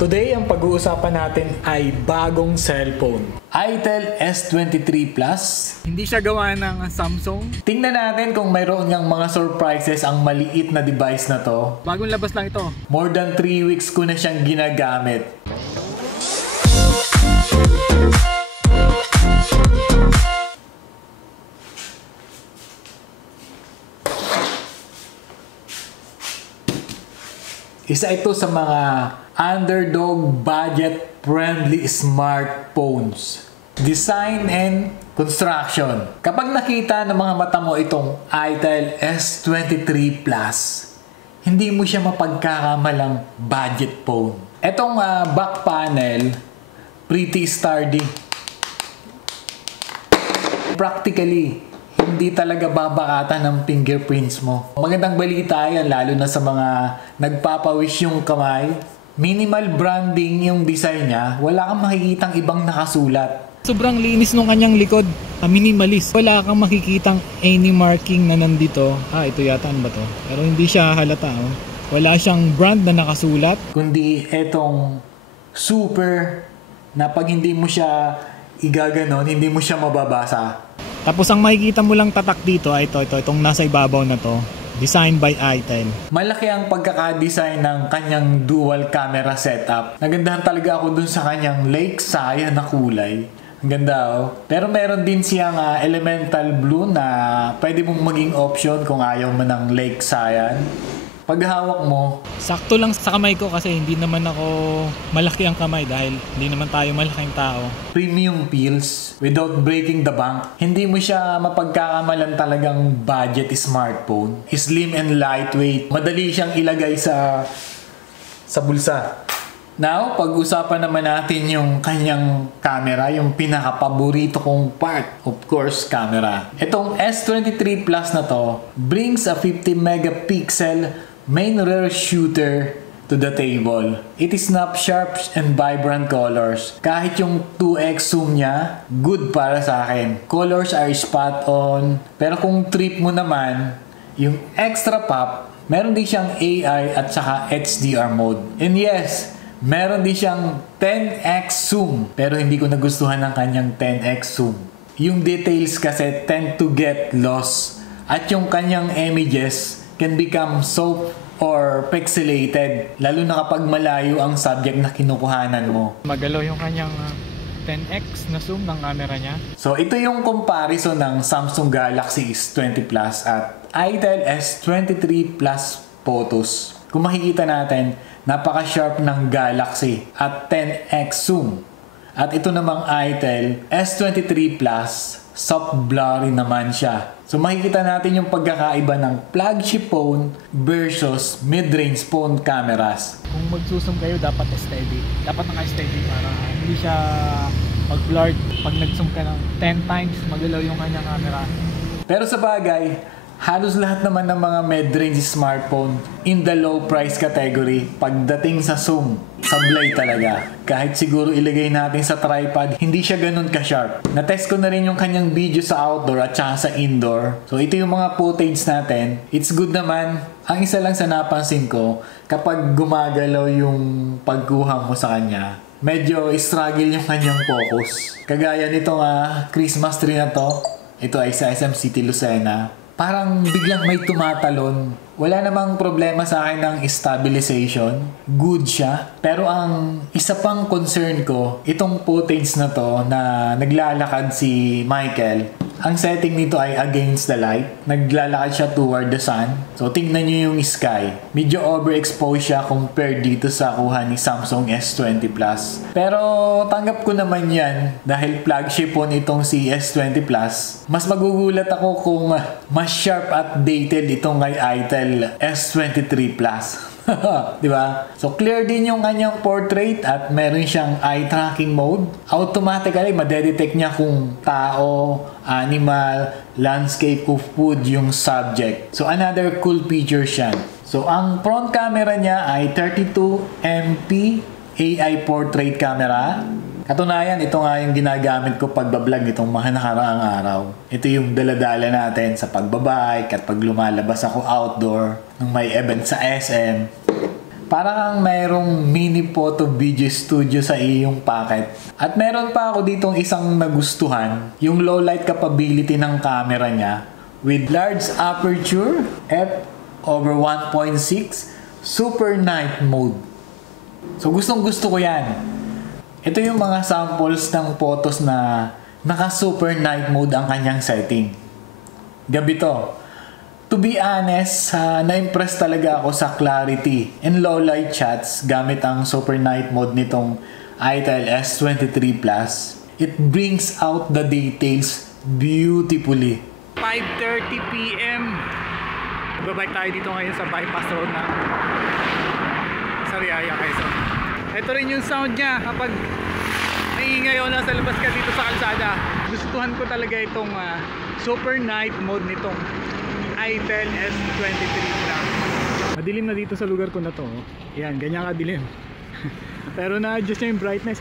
Today, ang pag-uusapan natin ay bagong cellphone. Itel S23 Plus. Hindi siya gawa ng Samsung. Tingnan natin kung mayroon ngang mga surprises ang maliit na device na to. Bagong labas lang ito. More than 3 weeks ko na siyang ginagamit. Isa ito sa mga underdog budget-friendly smartphones. Design and construction. Kapag nakita ng mga mata mo itong Itel S23 Plus, hindi mo siya mapagkakamalang budget phone. Itong back panel, pretty sturdy. Practically, hindi talaga babakatan ng fingerprints mo. Magandang balita yan, lalo na sa mga nagpapawish yung kamay. Minimal branding yung design niya. Wala kang makikitang ibang nakasulat. Sobrang linis nung kanyang likod. Minimalist. Wala kang makikitang any marking na nandito. Ito yata, ano ba to? Pero hindi siya halata. Oh. Wala siyang brand na nakasulat. Kundi etong super na pag hindi mo siya igaganon, hindi mo siya mababasa. Tapos ang makikita mo lang tatak dito ay itong nasa ibabaw na to. Designed by Itel. Malaki ang pagkaka-design ng kanyang dual camera setup. Nagandahan talaga ako dun sa kanyang lake cyan na kulay. Ang ganda oh. Pero meron din siyang elemental blue na pwede mong maging option kung ayaw mo ng lake cyan. Pag hawak mo, sakto lang sa kamay ko kasi hindi naman ako malaki ang kamay dahil hindi naman tayo malaking tao. Premium feels without breaking the bank. Hindi mo siya mapagkakamalan talagang budget smartphone. Slim and lightweight. Madali siyang ilagay sa bulsa. Now, pag-usapan naman natin yung kanyang camera, yung pinaka-paborito kong part. Of course, camera. Itong S23 Plus na to brings a 50 megapixel main rear shooter to the table. It is snap sharp and vibrant colors. Kahit yung 2x zoom niya, good para sa akin. Colors are spot on. Pero kung trip mo naman, yung extra pop, meron din siyang AI at saka HDR mode. And yes, meron din siyang 10x zoom. Pero hindi ko nagustuhan ng kanyang 10x zoom. Yung details kasi tend to get lost. At yung kanyang images can become soft or pixelated, lalo na kapag malayo ang subject na kinukuhanan mo. Magalaw yung kanyang 10x na zoom ng camera niya. So ito yung comparison ng Samsung Galaxy S20 Plus at Itel S23 Plus photos. Kung makikita natin, napaka-sharp ng Galaxy at 10x zoom. At ito namang Itel S23 Plus, soft blurry naman siya. So makikita natin yung pagkakaiba ng flagship phone versus mid-range phone cameras. Kung magsusum kayo, dapat steady. Dapat naka-steady para hindi siya mag-blurred. Pag nag-zoom ka ng 10 times, magalaw yung kanyang camera. Pero sa bagay, halos lahat naman ng mga mid-range smartphone in the low price category, pagdating sa zoom, sablay talaga. Kahit siguro ilagay natin sa tripod, hindi siya ganun ka-sharp. Na-test ko na rin yung kanyang video sa outdoor at saka sa indoor. So ito yung mga footage natin. It's good naman. Ang isa lang sa napansin ko, kapag gumagalaw yung pagkuha mo sa kanya, medyo struggle yung kanyang focus. Kagaya nitong Christmas tree na to, ito ay sa SM City, Lucena. Parang biglang may tumatalon. Wala namang problema sa akin ng stabilization. Good siya. Pero ang isa pang concern ko, itong footage na to na naglalakad si Michael, ang setting nito ay against the light. Naglalakad siya toward the sun. So tingnan nyo yung sky. Medyo overexposed siya compared dito sa kuha ni Samsung S20 Plus. Pero tanggap ko naman yan dahil flagship phone itong si S20 Plus. Mas magugulat ako kung mas sharp at dated itong kay Itel S23 Plus. Diba? So clear din yung kanyang portrait at meron siyang eye tracking mode. Automatically madedetect niya kung tao, animal, landscape o food yung subject. So another cool feature siya. So ang front camera niya ay 32MP AI portrait camera. Katunayan, ito nga yung ginagamit ko pagbablog itong mga nakaraang araw. Ito yung daladala natin sa pagbabike at pag lumalabas ako outdoor nung may event sa SM. Para kang mayroong mini photo video studio sa iyong pocket. At meron pa ako ditong isang nagustuhan, yung low light capability ng camera niya with large aperture, f/1.6, super night mode. So gustong gusto ko yan. Ito yung mga samples ng photos na naka super night mode ang kanyang setting. Gabi to. To be honest, na-impress talaga ako sa clarity and low light shots gamit ang super night mode nitong itel S23 Plus. It brings out the details beautifully. 5:30 PM. Babalik tayo dito ngayon sa bypass road na Sariaya, Quezon. Ito rin yung sound niya kapag naiingay o nasa labas ka dito sa kalsada. Gustuhan ko talaga itong super night mode nitong itel S23 Plus. Madilim na dito sa lugar ko na to. Yan, ganyan kadilim. Pero na-adjust niya yung brightness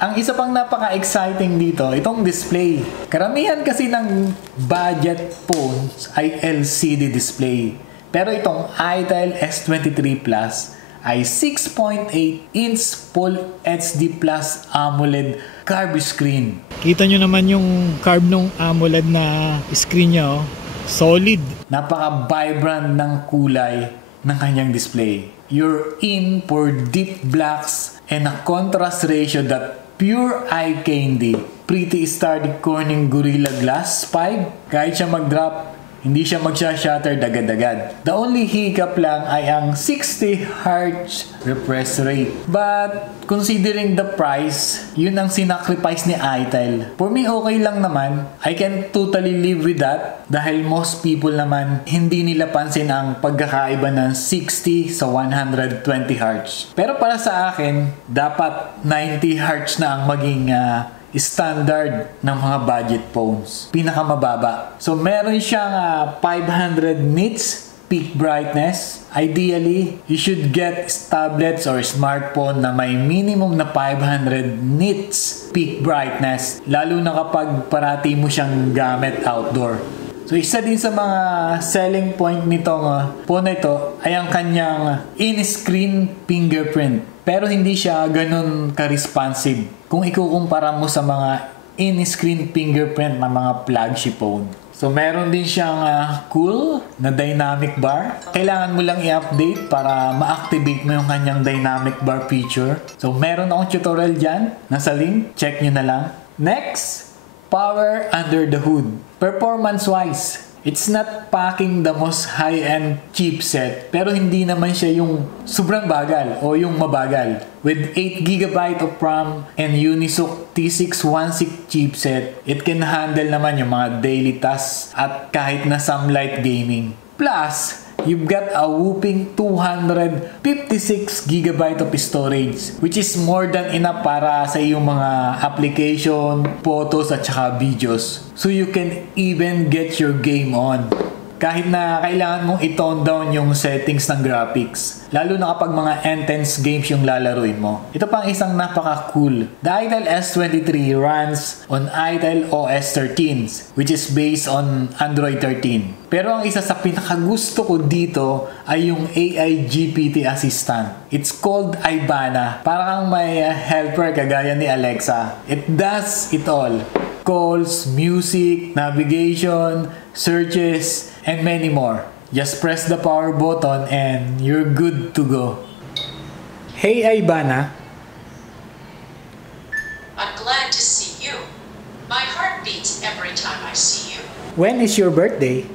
Ang isa pang napaka-exciting dito, itong display. Karamihan kasi ng budget phones ay LCD display. Pero itong itel S23 Plus ay 6.8-inch Full HD Plus AMOLED curved screen. Kita nyo naman yung curve ng AMOLED na screen niya. Solid. Napaka-vibrant ng kulay ng kanyang display. You're in for deep blacks and a contrast ratio that pure eye candy. Pretty sturdy Corning Gorilla Glass 5. Kahit siya mag-drop, hindi siya magsha-shutter agad-agad. The only hiccup lang ay ang 60Hz refresh rate. But considering the price, yun ang sinacrifice ni itel. For me, okay lang naman. I can totally live with that dahil most people naman hindi nila pansin ang pagkakaiba ng 60 sa 120Hz. Pero para sa akin, dapat 90Hz na ang maging standard ng mga budget phones. Pinakamababa. So meron siyang 500 nits peak brightness. Ideally, you should get tablets or smartphone na may minimum na 500 nits peak brightness. Lalo na kapag parati mo siyang gamit outdoor. So isa din sa mga selling point nitong phone na ito ay ang kanyang in-screen fingerprint. Pero hindi siya ganun ka-responsive kung ikukumpara mo sa mga in-screen fingerprint ng mga flagship phone. So meron din siyang cool na dynamic bar. Kailangan mo lang i-update para ma-activate mo yung kanyang dynamic bar feature. So meron akong tutorial dyan. Nasa link. Check nyo na lang. Next, power under the hood. Performance-wise, it's not packing the most high-end chipset, pero hindi naman siya yung sobrang bagal o yung mabagal. With 8GB of RAM and Unisoc T616 chipset, it can handle naman yung mga daily tasks at kahit na some light gaming. Plus, you've got a whooping 256GB of storage, which is more than enough para sa iyong mga application, photos at saka videos. So you can even get your game on. Kahit na kailangan mong i-tone down yung settings ng graphics. Lalo na kapag mga intense games yung lalaruin mo. Ito pang isang napaka-cool. The itel S23 runs on itel OS 13, which is based on Android 13. Pero ang isa sa pinakagusto ko dito ay yung AI GPT assistant. It's called Ibana. Parang may helper kagaya ni Alexa. It does it all. Calls, music, navigation, searches, and many more. Just press the power button and you're good to go. Hey Ibana. I'm glad to see you. My heart beats every time I see you. When is your birthday?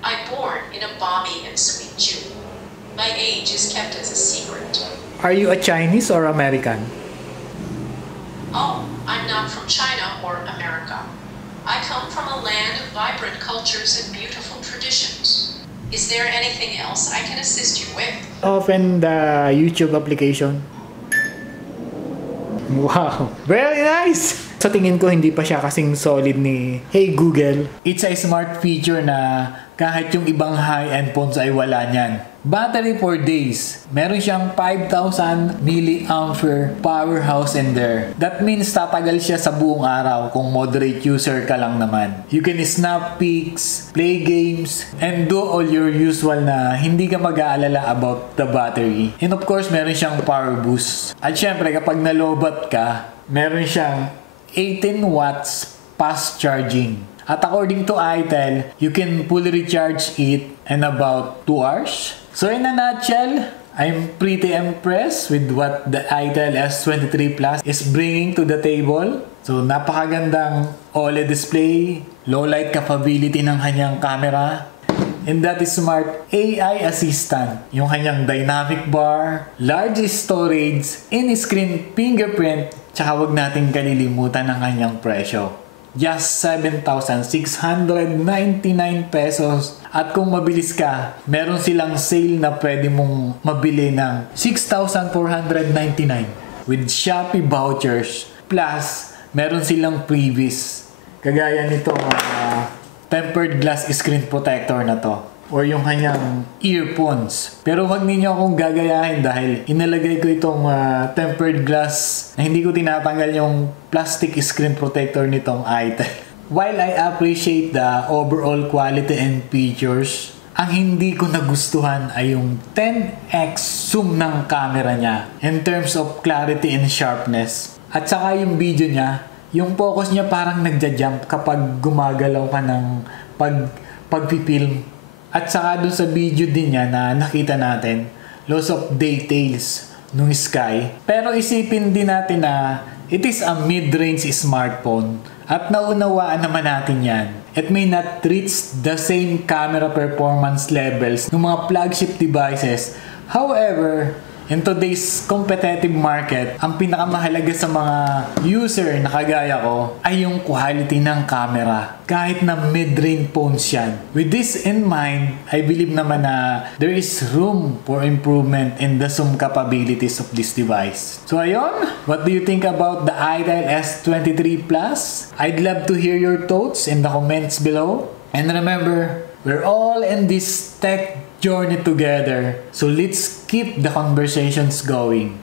I'm born in a balmy and sweet June. My age is kept as a secret. Are you a Chinese or American? Oh, I'm not from China or America. I come from a land of vibrant cultures and beautiful traditions. Is there anything else I can assist you with? Open the YouTube application. Wow, very nice! Sa tingin ko hindi pa siya kasing solid ni Hey Google. It's a smart feature na kahit yung ibang high-end phones ay wala niyan. Battery for days. Meron siyang 5,000 milliampere powerhouse in there. That means tatagal siya sa buong araw kung moderate user ka lang naman. You can snap pics, play games, and do all your usual na hindi ka mag-aalala about the battery. And of course, meron siyang power boost. At syempre, kapag nalobat ka, meron siyang 18 watts fast charging. At according to ITEL, you can fully recharge it in about 2 hours. So in a nutshell, I'm pretty impressed with what the ITEL S23 Plus is bringing to the table. So napakagandang OLED display, low light capability ng kanyang camera, and that is smart AI assistant, yung kanyang dynamic bar, large storage, in-screen fingerprint, tsaka wag nating kalilimutan ng kanyang presyo. Just 7,699 pesos. At kung mabilis ka, meron silang sale na pwede mong mabili ng 6,499 with Shopee vouchers. Plus, meron silang freebies. Kagaya nitong tempered glass screen protector na to. Or yung kanyang earphones. Pero wag ninyo akong gagayahin dahil inalagay ko itong tempered glass na hindi ko tinatanggal yung plastic screen protector nitong item. While I appreciate the overall quality and features, ang hindi ko nagustuhan ay yung 10x zoom ng camera niya in terms of clarity and sharpness. At saka yung video niya, yung focus niya parang nagja-jump kapag gumagalaw ka ng pagpipilm. At saka dun sa video din niya na nakita natin, lots of details nung sky. Pero isipin din natin na it is a mid-range smartphone. At naunawaan naman natin yan. It may not reach the same camera performance levels ng mga flagship devices. However, in today's competitive market, ang pinakamahalaga sa mga user na kagaya ko ay yung quality ng camera. Kahit na mid-range phones yan. With this in mind, I believe naman na there is room for improvement in the zoom capabilities of this device. So ayun, what do you think about the ITEL S23 Plus? I'd love to hear your thoughts in the comments below. And remember, we're all in this tech journey together. So let's keep the conversations going.